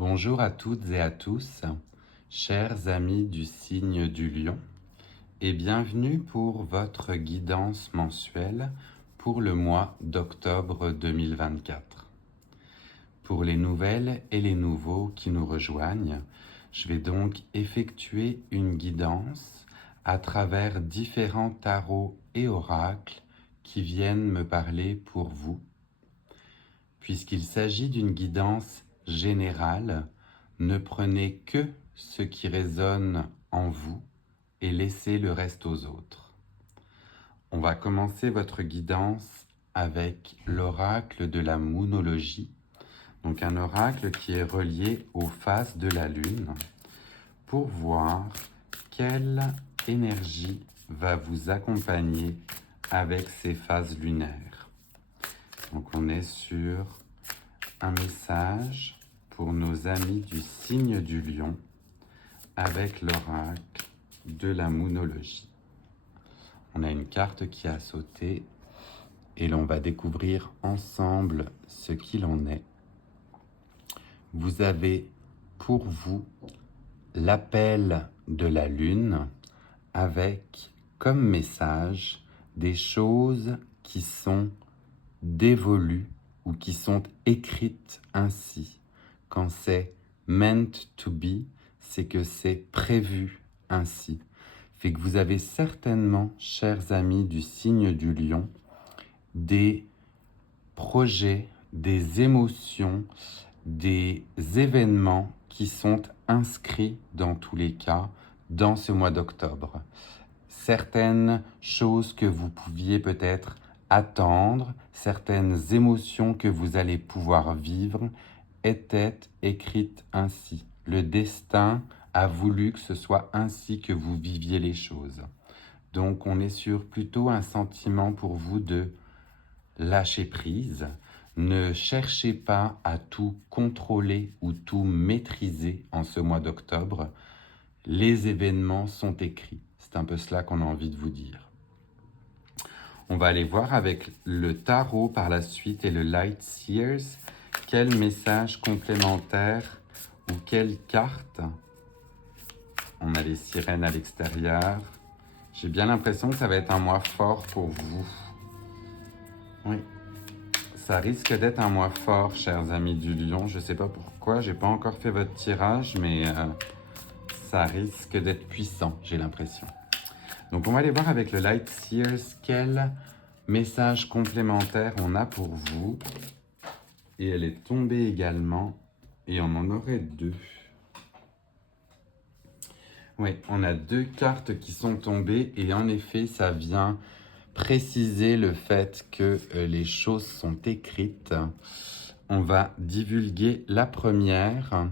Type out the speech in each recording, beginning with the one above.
Bonjour à toutes et à tous, chers amis du signe du lion, et bienvenue pour votre guidance mensuelle pour le mois d'octobre 2024. Pour les nouvelles et les nouveaux qui nous rejoignent, je vais donc effectuer une guidance à travers différents tarots et oracles qui viennent me parler pour vous. Puisqu'il s'agit d'une guidance générale, ne prenez que ce qui résonne en vous et laissez le reste aux autres. On va commencer votre guidance avec l'oracle de la moonologie, donc un oracle qui est relié aux phases de la lune, pour voir quelle énergie va vous accompagner avec ces phases lunaires. Donc on est sur un message pour nos amis du signe du lion avec l'oracle de la moonologie. On a une carte qui a sauté et l'on va découvrir ensemble ce qu'il en est. Vous avez pour vous l'appel de la lune avec comme message des choses qui sont dévolues ou qui sont écrites ainsi. Quand c'est meant to be, c'est que c'est prévu ainsi. Fait que vous avez certainement, chers amis du signe du lion, des projets, des émotions, des événements qui sont inscrits dans tous les cas dans ce mois d'octobre. Certaines choses que vous pouviez peut-être attendre, certaines émotions que vous allez pouvoir vivre étaient écrites ainsi. Le destin a voulu que ce soit ainsi que vous viviez les choses. Donc on est sur plutôt un sentiment pour vous de lâcher prise. Ne cherchez pas à tout contrôler ou tout maîtriser en ce mois d'octobre. Les événements sont écrits. C'est un peu cela qu'on a envie de vous dire. On va aller voir avec le tarot par la suite et le Light Seers quel message complémentaire ou quelle carte. On a les sirènes à l'extérieur. J'ai bien l'impression que ça va être un mois fort pour vous. Oui, ça risque d'être un mois fort, chers amis du lion. Je ne sais pas pourquoi, j'ai pas encore fait votre tirage, mais ça risque d'être puissant, j'ai l'impression. Donc on va aller voir avec le Light Seers quel message complémentaire on a pour vous. Et elle est tombée également, et on en aurait deux. Oui, on a deux cartes qui sont tombées, et en effet, ça vient préciser le fait que les choses sont écrites. On va divulguer la première.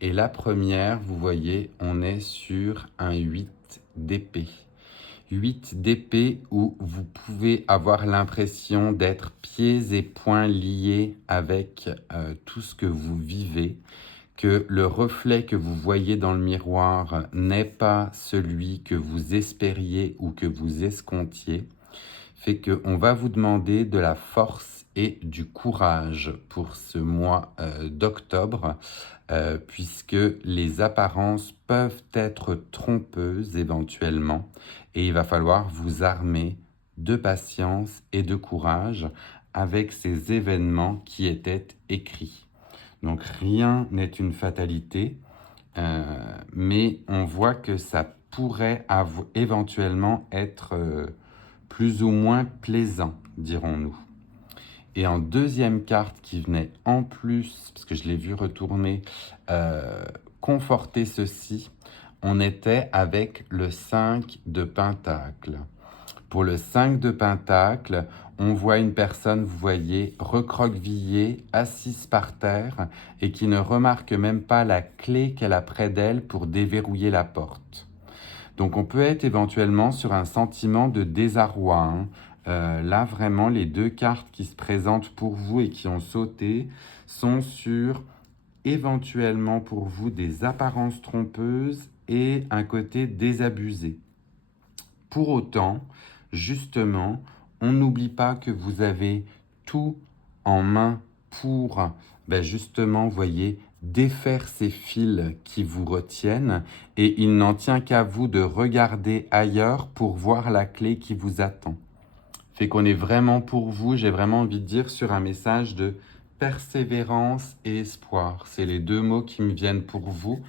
Et la première, vous voyez, on est sur un 8 d'épée. 8 d'épée où vous pouvez avoir l'impression d'être pieds et poings liés avec tout ce que vous vivez, que le reflet que vous voyez dans le miroir n'est pas celui que vous espériez ou que vous escomptiez, fait qu'on va vous demander de la force et du courage pour ce mois d'octobre, puisque les apparences peuvent être trompeuses éventuellement, et il va falloir vous armer de patience et de courage avec ces événements qui étaient écrits. Donc rien n'est une fatalité, mais on voit que ça pourrait éventuellement être plus ou moins plaisant, dirons-nous. Et en deuxième carte qui venait en plus, parce que je l'ai vu retourner, conforter ceci, on était avec le 5 de Pentacle. Pour le 5 de Pentacle, on voit une personne, vous voyez, recroquevillée, assise par terre, et qui ne remarque même pas la clé qu'elle a près d'elle pour déverrouiller la porte. Donc on peut être éventuellement sur un sentiment de désarroi, hein. Là, vraiment, les deux cartes qui se présentent pour vous et qui ont sauté sont sur éventuellement pour vous des apparences trompeuses et un côté désabusé. Pour autant, justement, on n'oublie pas que vous avez tout en main pour ben justement, voyez, défaire ces fils qui vous retiennent et il n'en tient qu'à vous de regarder ailleurs pour voir la clé qui vous attend. Fait qu'on est vraiment pour vous, j'ai vraiment envie de dire, sur un message de persévérance et espoir. C'est les deux mots qui me viennent pour vous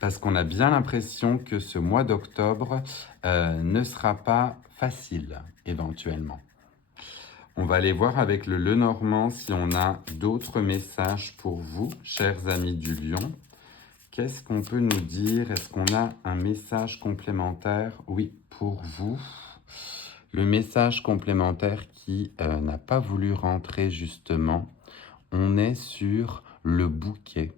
parce qu'on a bien l'impression que ce mois d'octobre ne sera pas facile éventuellement. On va aller voir avec le Lenormand si on a d'autres messages pour vous, chers amis du Lion. Qu'est-ce qu'on peut nous dire? Est-ce qu'on a un message complémentaire? Oui, pour vous. Le message complémentaire qui n'a pas voulu rentrer justement, on est sur le bouquet.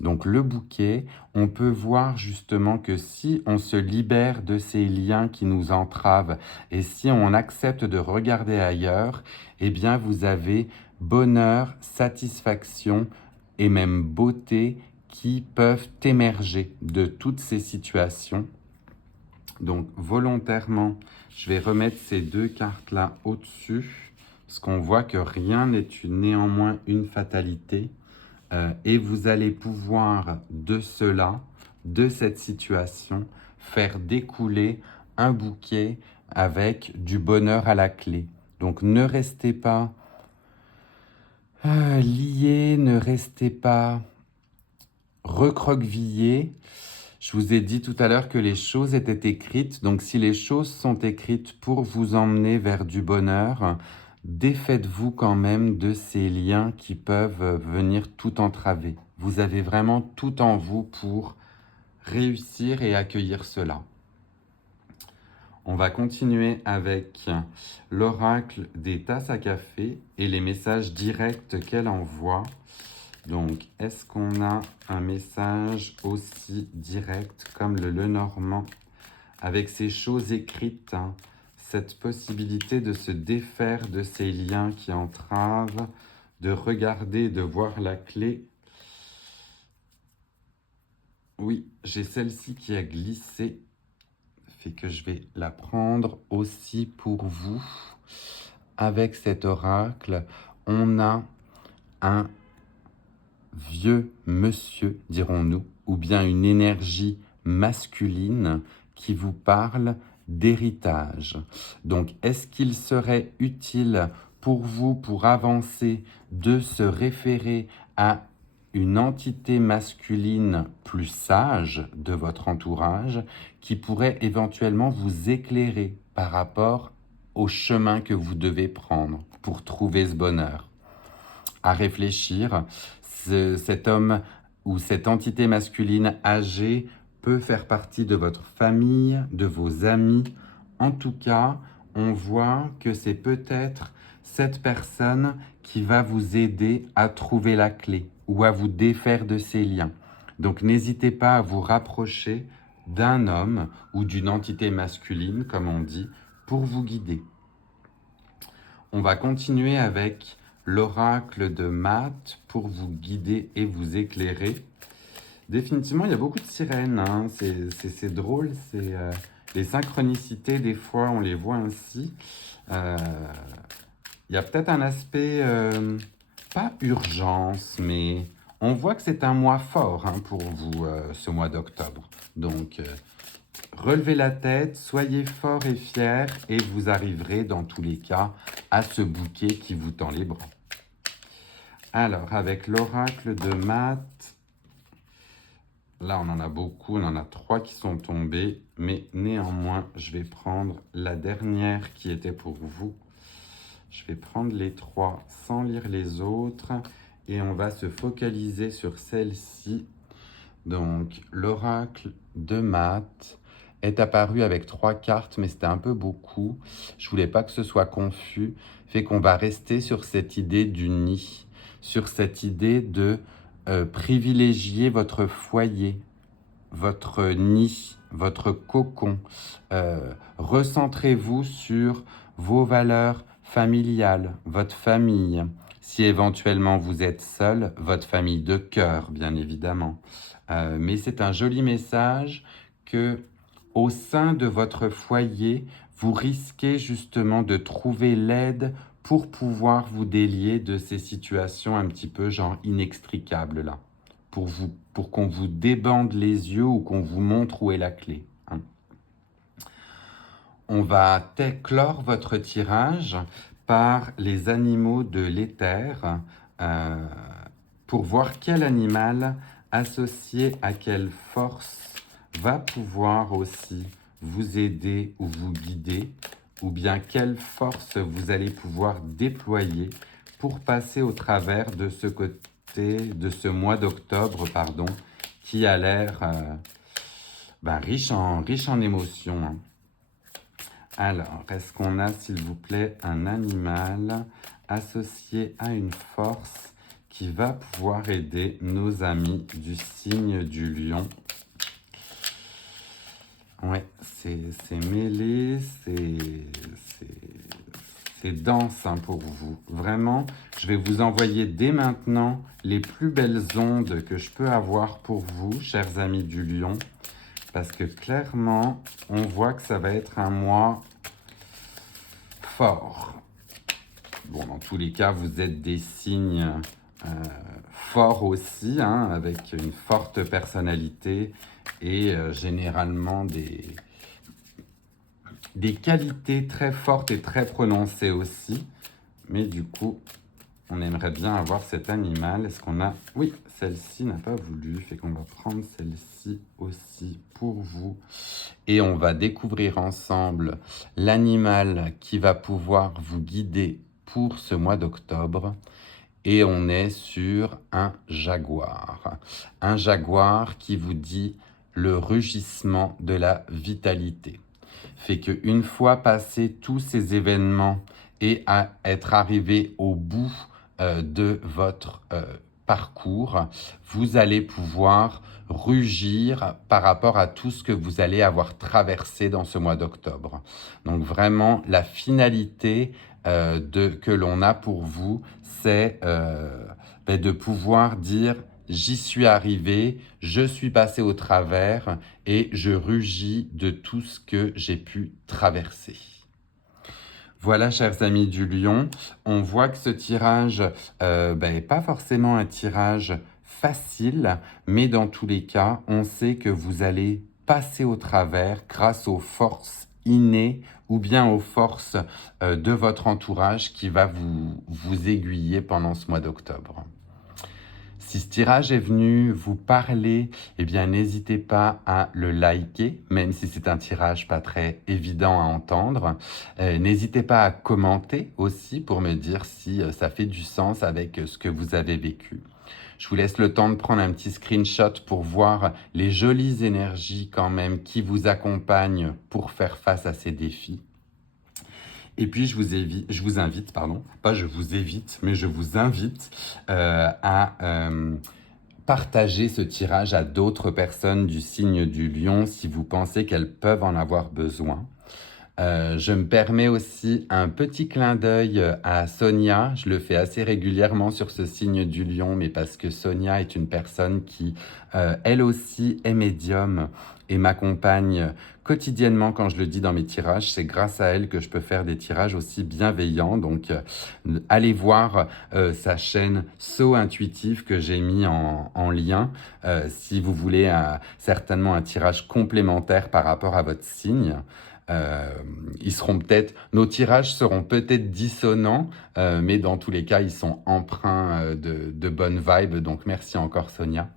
Donc le bouquet, on peut voir justement que si on se libère de ces liens qui nous entravent et si on accepte de regarder ailleurs, eh bien vous avez bonheur, satisfaction et même beauté qui peuvent émerger de toutes ces situations. Donc volontairement, je vais remettre ces deux cartes-là au-dessus, parce qu'on voit que rien n'est néanmoins une fatalité. Et vous allez pouvoir de cela, de cette situation, faire découler un bouquet avec du bonheur à la clé. Donc ne restez pas liés, ne restez pas recroquevillés. Je vous ai dit tout à l'heure que les choses étaient écrites. Donc si les choses sont écrites pour vous emmener vers du bonheur, défaites-vous quand même de ces liens qui peuvent venir tout entraver. Vous avez vraiment tout en vous pour réussir et accueillir cela. On va continuer avec l'oracle des tasses à café et les messages directs qu'elle envoie. Donc, est-ce qu'on a un message aussi direct comme le Lenormand avec ces choses écrites, hein, cette possibilité de se défaire de ces liens qui entravent, de regarder, de voir la clé. Oui, j'ai celle-ci qui a glissé, fait que je vais la prendre aussi pour vous. Avec cet oracle, on a un vieux monsieur, dirons-nous, ou bien une énergie masculine qui vous parle d'héritage. Donc, est-ce qu'il serait utile pour vous, pour avancer, de se référer à une entité masculine plus sage de votre entourage qui pourrait éventuellement vous éclairer par rapport au chemin que vous devez prendre pour trouver ce bonheur? À réfléchir, cet homme ou cette entité masculine âgée peut faire partie de votre famille, de vos amis. En tout cas, on voit que c'est peut-être cette personne qui va vous aider à trouver la clé ou à vous défaire de ces liens. Donc n'hésitez pas à vous rapprocher d'un homme ou d'une entité masculine, comme on dit, pour vous guider. On va continuer avec l'oracle de Math pour vous guider et vous éclairer. Définitivement, il y a beaucoup de sirènes, hein. C'est drôle, les synchronicités, des fois, on les voit ainsi. Il y a peut-être un aspect, pas urgence, mais on voit que c'est un mois fort, hein, pour vous, ce mois d'octobre. Donc, relevez la tête, soyez forts et fiers, et vous arriverez, dans tous les cas, à ce bouquet qui vous tend les bras. Alors, avec l'oracle de Math, là, on en a beaucoup, on en a 3 qui sont tombés, mais néanmoins, je vais prendre la dernière qui était pour vous. Je vais prendre les 3 sans lire les autres, et on va se focaliser sur celle-ci. Donc, l'oracle de Math est apparu avec 3 cartes, mais c'était un peu beaucoup. Je voulais pas que ce soit confus, fait qu'on va rester sur cette idée du nid, sur cette idée de privilégier votre foyer, votre nid, votre cocon. Recentrez-vous sur vos valeurs familiales, votre famille. Si éventuellement vous êtes seul, votre famille de cœur, bien évidemment. Mais c'est un joli message que, au sein de votre foyer, vous risquez justement de trouver l'aide pour pouvoir vous délier de ces situations un petit peu genre inextricables là, pour qu'on vous débande les yeux ou qu'on vous montre où est la clé, hein. On va clore votre tirage par les animaux de l'éther euh, pour voir quel animal associé à quelle force va pouvoir aussi vous aider ou vous guider, ou bien quelle force vous allez pouvoir déployer pour passer au travers de ce côté, de ce mois d'octobre, pardon, qui a l'air riche en émotions, hein. Alors, est-ce qu'on a, s'il vous plaît, un animal associé à une force qui va pouvoir aider nos amis du signe du lion? Ouais, c'est mêlé, c'est dense, hein, pour vous. Vraiment, je vais vous envoyer dès maintenant les plus belles ondes que je peux avoir pour vous, chers amis du lion. Parce que clairement, on voit que ça va être un mois fort. Bon, dans tous les cas, vous êtes des signes forts aussi, hein, avec une forte personnalité et généralement des qualités très fortes et très prononcées aussi. Mais du coup, on aimerait bien avoir cet animal. Est-ce qu'on a... Oui, celle-ci n'a pas voulu, fait qu'on va prendre celle-ci aussi pour vous. Et on va découvrir ensemble l'animal qui va pouvoir vous guider pour ce mois d'octobre. Et on est sur un jaguar. Un jaguar qui vous dit le rugissement de la vitalité. Fait qu'une fois passé tous ces événements et à être arrivé au bout de votre parcours, vous allez pouvoir rugir par rapport à tout ce que vous allez avoir traversé dans ce mois d'octobre. Donc vraiment, la finalité que l'on a pour vous, c'est de pouvoir dire « j'y suis arrivé, je suis passé au travers et je rugis de tout ce que j'ai pu traverser ». Voilà, chers amis du lion, on voit que ce tirage n'est pas forcément un tirage facile, mais dans tous les cas, on sait que vous allez passer au travers grâce aux forces innées ou bien aux forces de votre entourage qui va vous aiguiller pendant ce mois d'octobre. Si ce tirage est venu vous parler, eh bien n'hésitez pas à le liker, même si c'est un tirage pas très évident à entendre. N'hésitez pas à commenter aussi pour me dire si ça fait du sens avec ce que vous avez vécu. Je vous laisse le temps de prendre un petit screenshot pour voir les jolies énergies quand même qui vous accompagnent pour faire face à ces défis. Et puis, je vous invite, à partager ce tirage à d'autres personnes du signe du lion si vous pensez qu'elles peuvent en avoir besoin. Je me permets aussi un petit clin d'œil à Sonia. Je le fais assez régulièrement sur ce signe du lion, mais parce que Sonia est une personne qui, elle aussi, est médium et m'accompagne quotidiennement quand je le dis dans mes tirages. C'est grâce à elle que je peux faire des tirages aussi bienveillants. Donc, allez voir sa chaîne So Intuitive que j'ai mis en lien si vous voulez certainement un tirage complémentaire par rapport à votre signe. Nos tirages seront peut-être dissonants, mais dans tous les cas, ils sont empreints de bonnes vibes. Donc, merci encore, Sonia.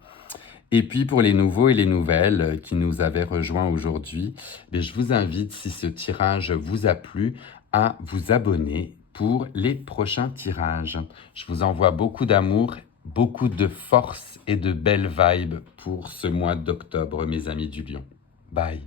Et puis, pour les nouveaux et les nouvelles qui nous avaient rejoints aujourd'hui, je vous invite, si ce tirage vous a plu, à vous abonner pour les prochains tirages. Je vous envoie beaucoup d'amour, beaucoup de force et de belles vibes pour ce mois d'octobre, mes amis du lion. Bye.